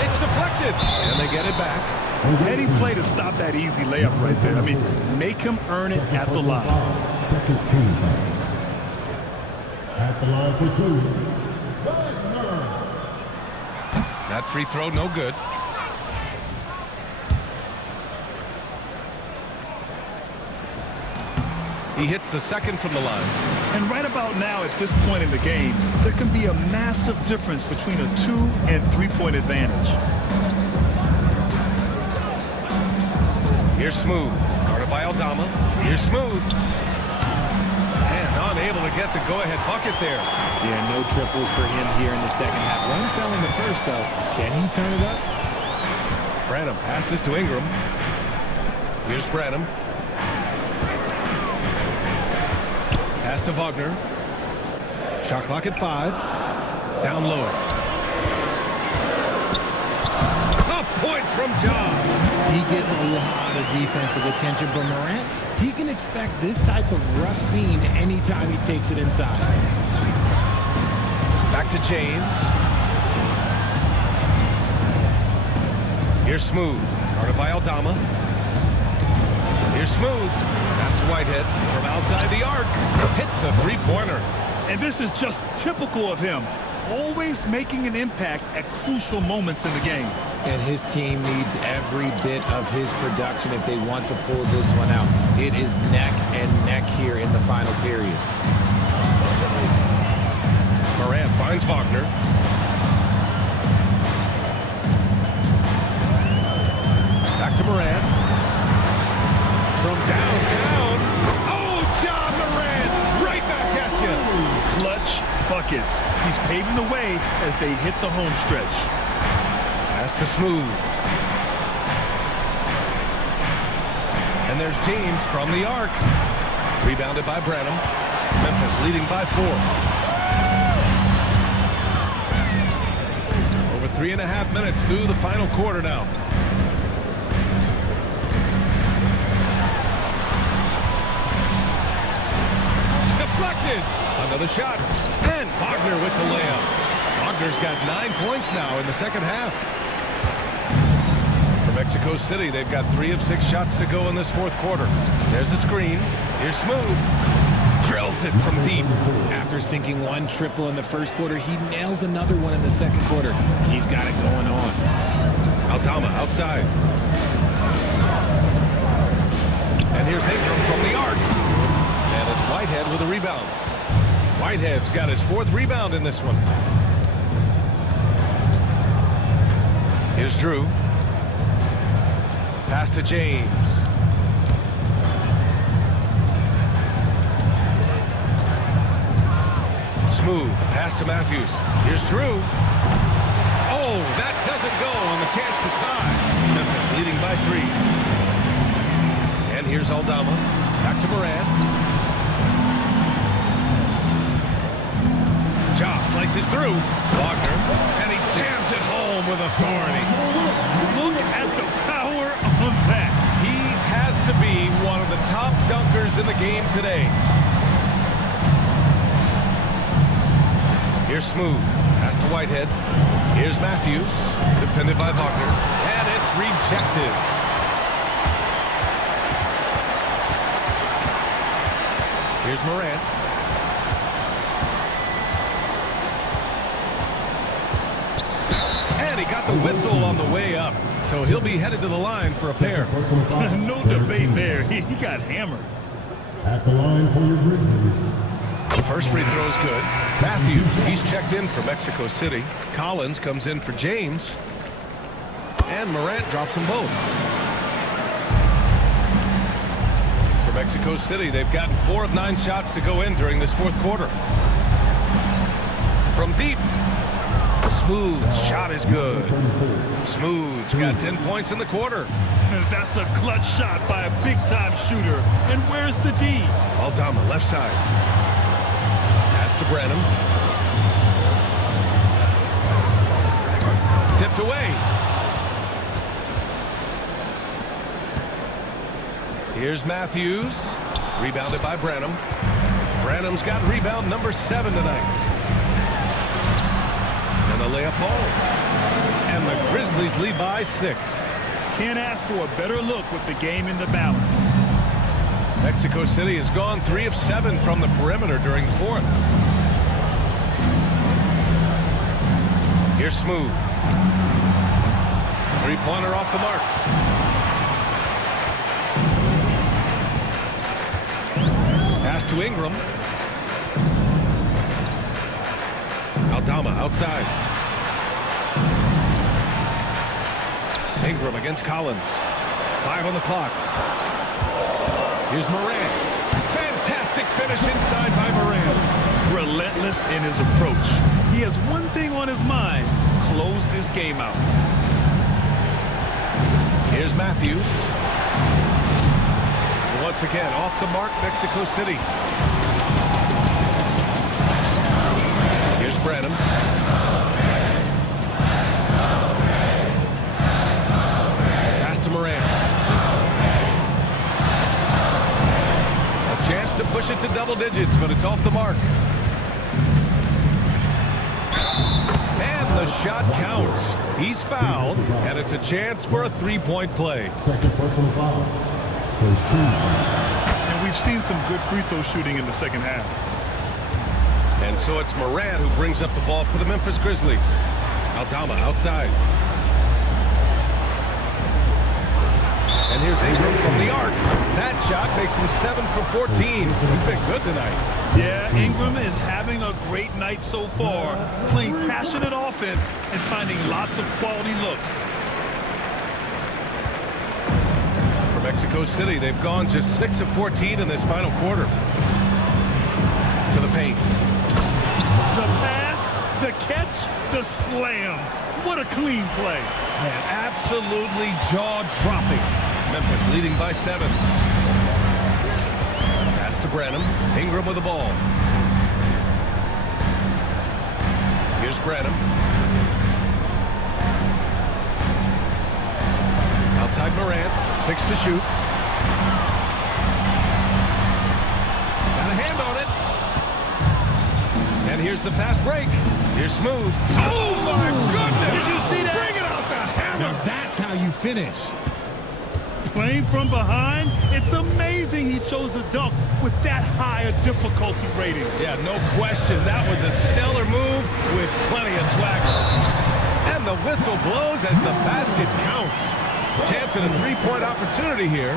It's deflected, and they get it back. Heady play to stop that easy layup right there. I mean, make him earn it at the line. Second team. At the line for 2. That free throw, no good. He hits the second from the line. And right about now, at this point in the game, there can be a massive difference between a 2- and 3-point advantage. Here's Smooth. Guarded by Aldama. Here's Smooth. And unable to get the go-ahead bucket there. Yeah, no triples for him here in the second half. One fell in the first, though. Can he turn it up? Branham passes to Ingram. Here's Branham. Pass to Wagner. Shot clock at 5. Down low. Tough points from Ja. He gets a lot of defensive attention from Morant. He can expect this type of rough scene anytime he takes it inside. Back to James. Here's Smooth. Guarded by Aldama. Here's Smooth. Pass to Whitehead from outside the arc. Hits a three-pointer. And this is just typical of him. Always making an impact at crucial moments in the game. And his team needs every bit of his production if they want to pull this one out. It is neck and neck here in the final period. Morant finds Wagner. Back to Morant. From downtown. Oh, John Morant! Right back at you. Clutch buckets. He's paving the way as they hit the home stretch. Pass to Smooth. And there's James from the arc. Rebounded by Branham. Memphis leading by 4. Over 3.5 minutes through the final quarter now. Deflected. Another shot. And Wagner with the layup. Wagner's got 9 points now in the second half. For Mexico City, they've got 3 of 6 shots to go in this fourth quarter. There's the screen. Here's Smooth. Drills it from deep. After sinking 1 triple in the first quarter, he nails another one in the second quarter. He's got it going on. Aldama outside. And here's Ingram from the arc. And it's Whitehead with a rebound. Whitehead's got his 4th rebound in this one. Here's Drew. Pass to James. Smooth. Pass to Matthews. Here's Drew. Oh, that doesn't go on the chance to tie. Memphis leading by 3. And here's Aldama. Back to Morant. Ja slices through. Wagner. And he jams it home with authority. Look at the power of that. He has to be one of the top dunkers in the game today. Here's Smooth. Pass to Whitehead. Here's Matthews. Defended by Wagner. And it's rejected. Here's Morant. And he got the whistle on the way up. So he'll be headed to the line for a pair. No debate there. He got hammered. At the line for your Grizzlies. First free throw's good. Matthews, he's checked in for Mexico City. Collins comes in for James. And Morant drops them both. For Mexico City, they've gotten 4 of 9 shots to go in during this fourth quarter. From deep. Smooth's shot is good. Smooth's got 10 points in the quarter. That's a clutch shot by a big-time shooter. And where's the D? Aldama, left side. Pass to Branham. Tipped away. Here's Matthews. Rebounded by Branham. Branham's got rebound number 7 tonight. And the layup falls. And the Grizzlies lead by 6. Can't ask for a better look with the game in the balance. Mexico City has gone 3 of 7 from the perimeter during the fourth. Here's Smooth. 3-pointer off the mark. Pass to Ingram. Aldama outside. Ingram against Collins. 5 on the clock. Here's Morant. Fantastic finish inside by Morant. Relentless in his approach. He has one thing on his mind. Close this game out. Here's Matthews. Once again, off the mark, Mexico City. Here's Branham. Pass to Morant. A chance to push it to double digits, but it's off the mark. And the shot counts. He's fouled, and it's a chance for a three-point play. Second personal foul. First team. And we've seen some good free throw shooting in the second half. And so it's Morant who brings up the ball for the Memphis Grizzlies. Aldama outside. And here's Ingram from the arc. That shot makes him 7 for 14. He's been good tonight. Yeah, Ingram is having a great night so far, playing passionate offense and finding lots of quality looks. For Mexico City, they've gone just 6 of 14 in this final quarter. To the paint. The pass, the catch, the slam. What a clean play. Man, absolutely jaw-dropping. Memphis leading by 7. Pass to Branham. Ingram with the ball. Here's Branham. Outside Morant. 6 to shoot. Got a hand on it. And here's the fast break. Here's Smooth. Oh, my goodness. Did you see that? Bring it out the hammer. Now that's how you finish. Playing from behind, it's amazing he chose a dunk with that high a difficulty rating. Yeah, no question. That was a stellar move with plenty of swagger. And the whistle blows as the basket counts. Chance at a three-point opportunity here.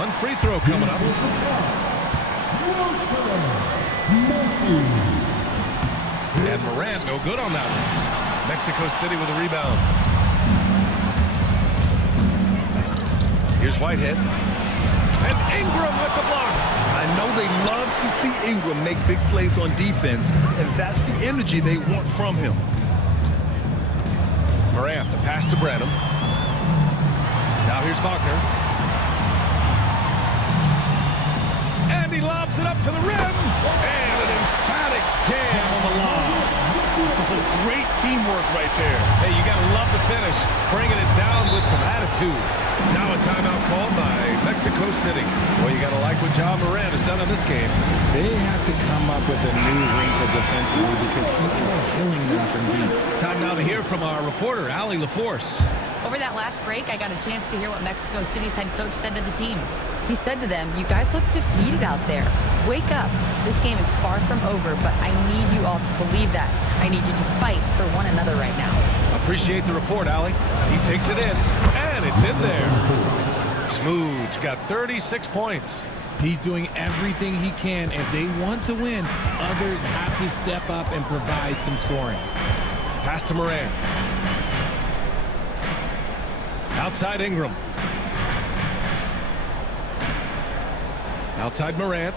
One free throw coming up. And Morant no good on that one. Mexico City with a rebound. Here's Whitehead. And Ingram with the block. I know they love to see Ingram make big plays on defense, and that's the energy they want from him. Morant, the pass to Branham. Now here's Wagner. And he lobs it up to the rim. And an emphatic jam on the lob. Great teamwork right there. Hey, you got to love the finish. Bringing it down with some attitude. Now a timeout called by Mexico City. Well, you got to like what John Morant has done in this game. They have to come up with a new wrinkle defensively because he is killing them from deep. Time now to hear from our reporter, Allie LaForce. Over that last break, I got a chance to hear what Mexico City's head coach said to the team. He said to them, "You guys look defeated out there. Wake up. This game is far from over, but I need you all to believe that. I need you to fight for one another right now." Appreciate the report, Allie. He takes it in, and it's in there. Smooth's got 36 points. He's doing everything he can. If they want to win, others have to step up and provide some scoring. Pass to Morant. Outside Ingram. Outside Morant.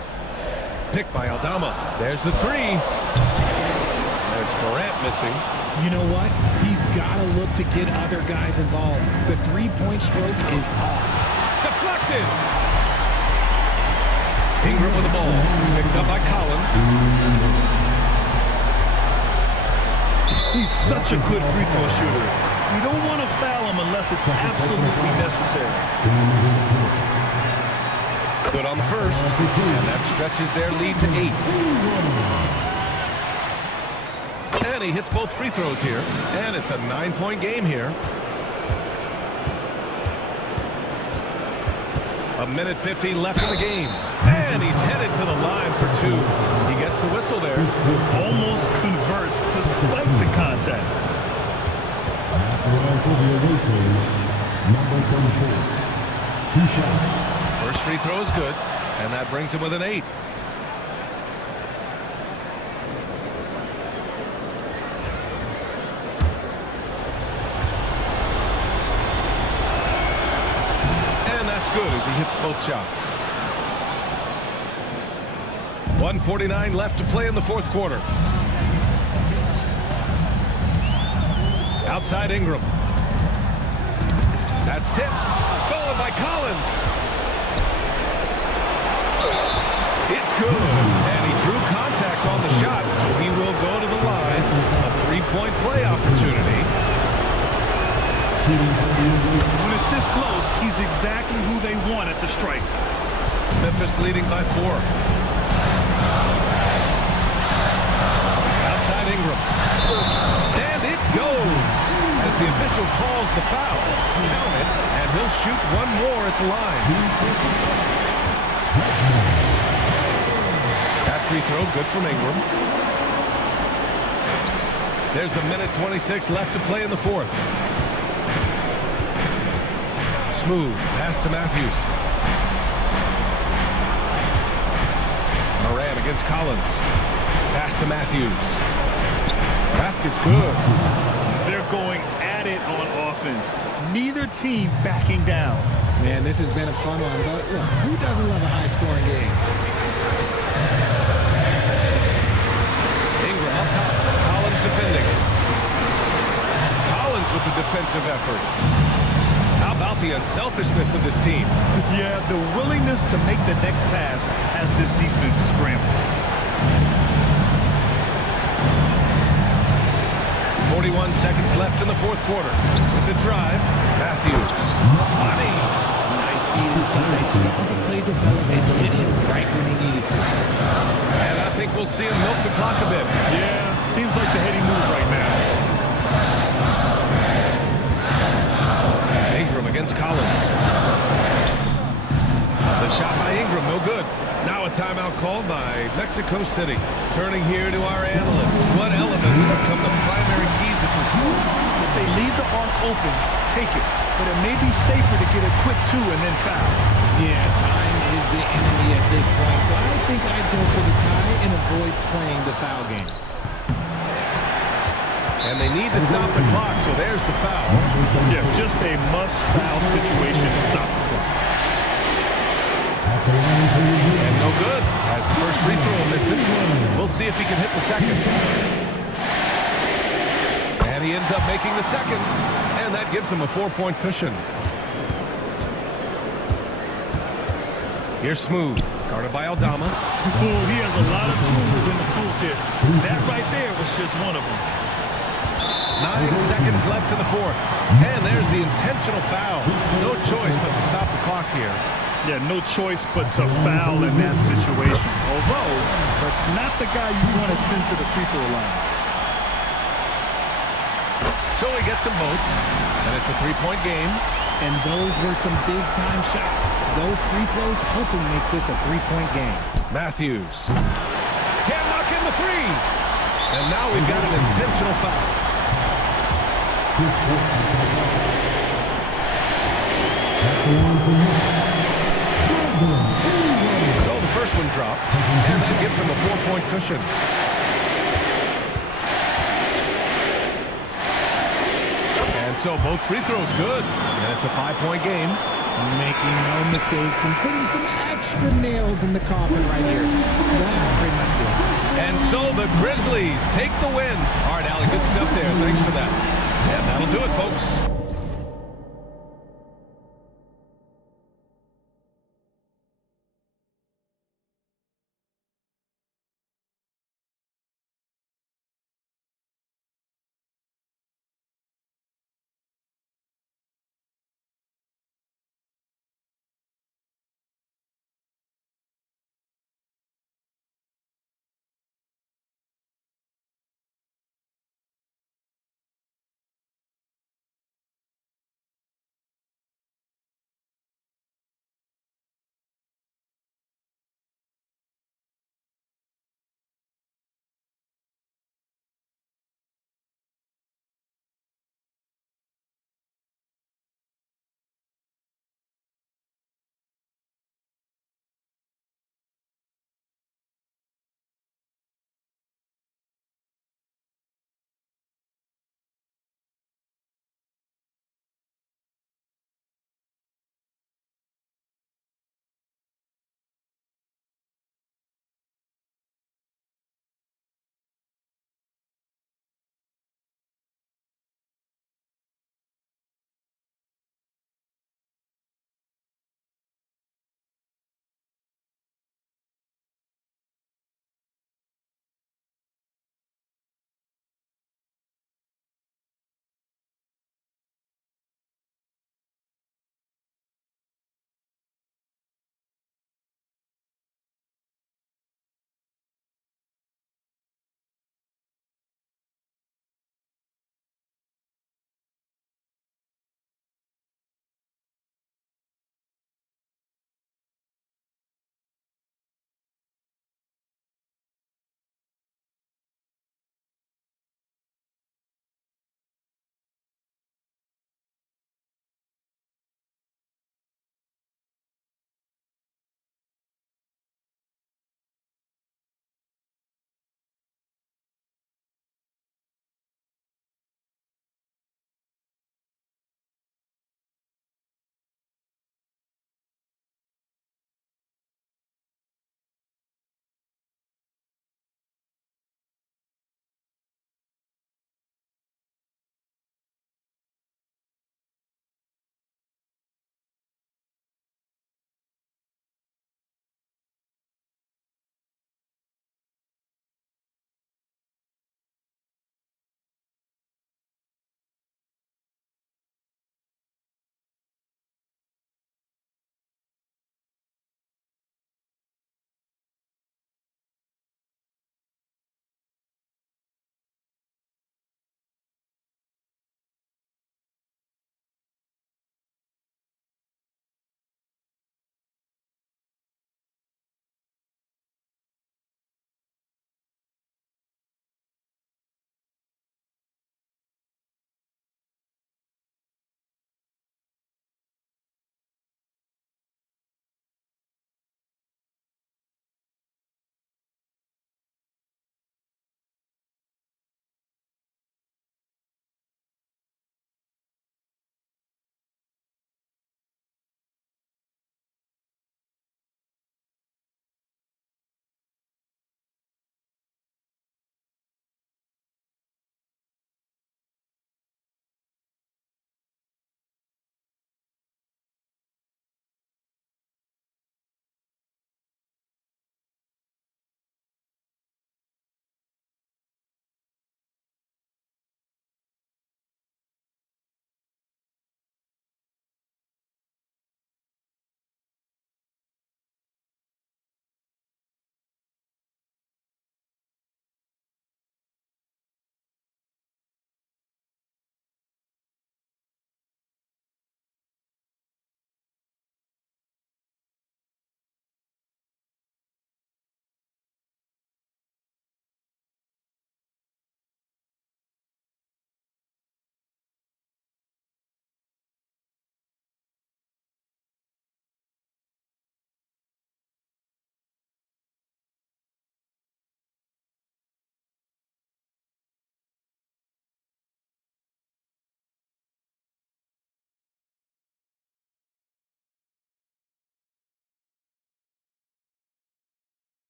Picked by Aldama. There's the three. And it's Morant missing. You know what? He's got to look to get other guys involved. The three-point stroke is off. Deflected. Ingram with the ball. Picked up by Collins. He's such a good free throw shooter. You don't want to foul him unless it's absolutely necessary. Good on the first. And that stretches their lead to 8. And he hits both free throws here. And it's a 9-point game here. A minute 15 left in the game. And he's headed to the line for 2. He gets the whistle there. Almost converts despite the contact. Number 34. 2 shots. First free throw is good. And that brings him within 8. Good as he hits both shots. 1:49 left to play in the fourth quarter. Outside Ingram. That's tipped. Stolen by Collins. It's good. And he drew contact on the shot, so he will go to the line. A three-point play opportunity. When it's this close, he's exactly who they want at the stripe. Memphis leading by 4. Outside Ingram. And it official calls the foul. Count it, and he'll shoot one more at the line. That free throw, good from Ingram. There's a minute 26 left to play in the fourth. Smooth pass to Matthews. Moran against Collins. Pass to Matthews. Basket's good. They're going at it on offense. Neither team backing down. Man, this has been a fun one, but look, who doesn't love a high-scoring game? Ingram up top. Collins defending. Collins with the defensive effort. How about the unselfishness of this team? Yeah, the willingness to make the next pass has this defense scrambling. 41 seconds left in the fourth quarter. With the drive, Matthews. Money. Nice feed inside. Saw the play develop and hit him right when he needed to. And I think we'll see him milk the clock a bit. Yeah, seems like the heady move right now. Ingram against Collins. The shot by Ingram, no good. Now a timeout called by Mexico City. Turning here to our analysts. What elements become the primary keys at this point? If they leave the arc open, take it. But it may be safer to get a quick two and then foul. Yeah, time is the enemy at this point, so I think I'd go for the tie and avoid playing the foul game. And they need to stop the clock, so there's the foul. Yeah, just a must-foul situation to stop the clock. And no good. As the first free throw misses, we'll see if he can hit the second. And he ends up making the second. And that gives him a 4-point cushion. Here's Smooth, guarded by Aldama. Oh, he has a lot of tools in the toolkit. That right there was just one of them. 9 seconds left in the fourth. And there's the intentional foul. No choice but to stop the clock here. Yeah, no choice but to foul in that situation. Although, that's not the guy you want to send to the free throw line. So he gets them both. And it's a 3-point game. And those were some big-time shots. Those free throws helping make this a 3-point game. Matthews. Can't knock in the three. And now we've got an intentional foul. So the first one drops, and that gives him a 4-point cushion. And so both free throws good, and it's a 5-point game. Making no mistakes and putting some extra nails in the coffin right here. That pretty much did it. And so the Grizzlies take the win. All right, Allie, good stuff there. Thanks for that. And that'll do it, folks.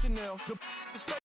Chanel. The is fake.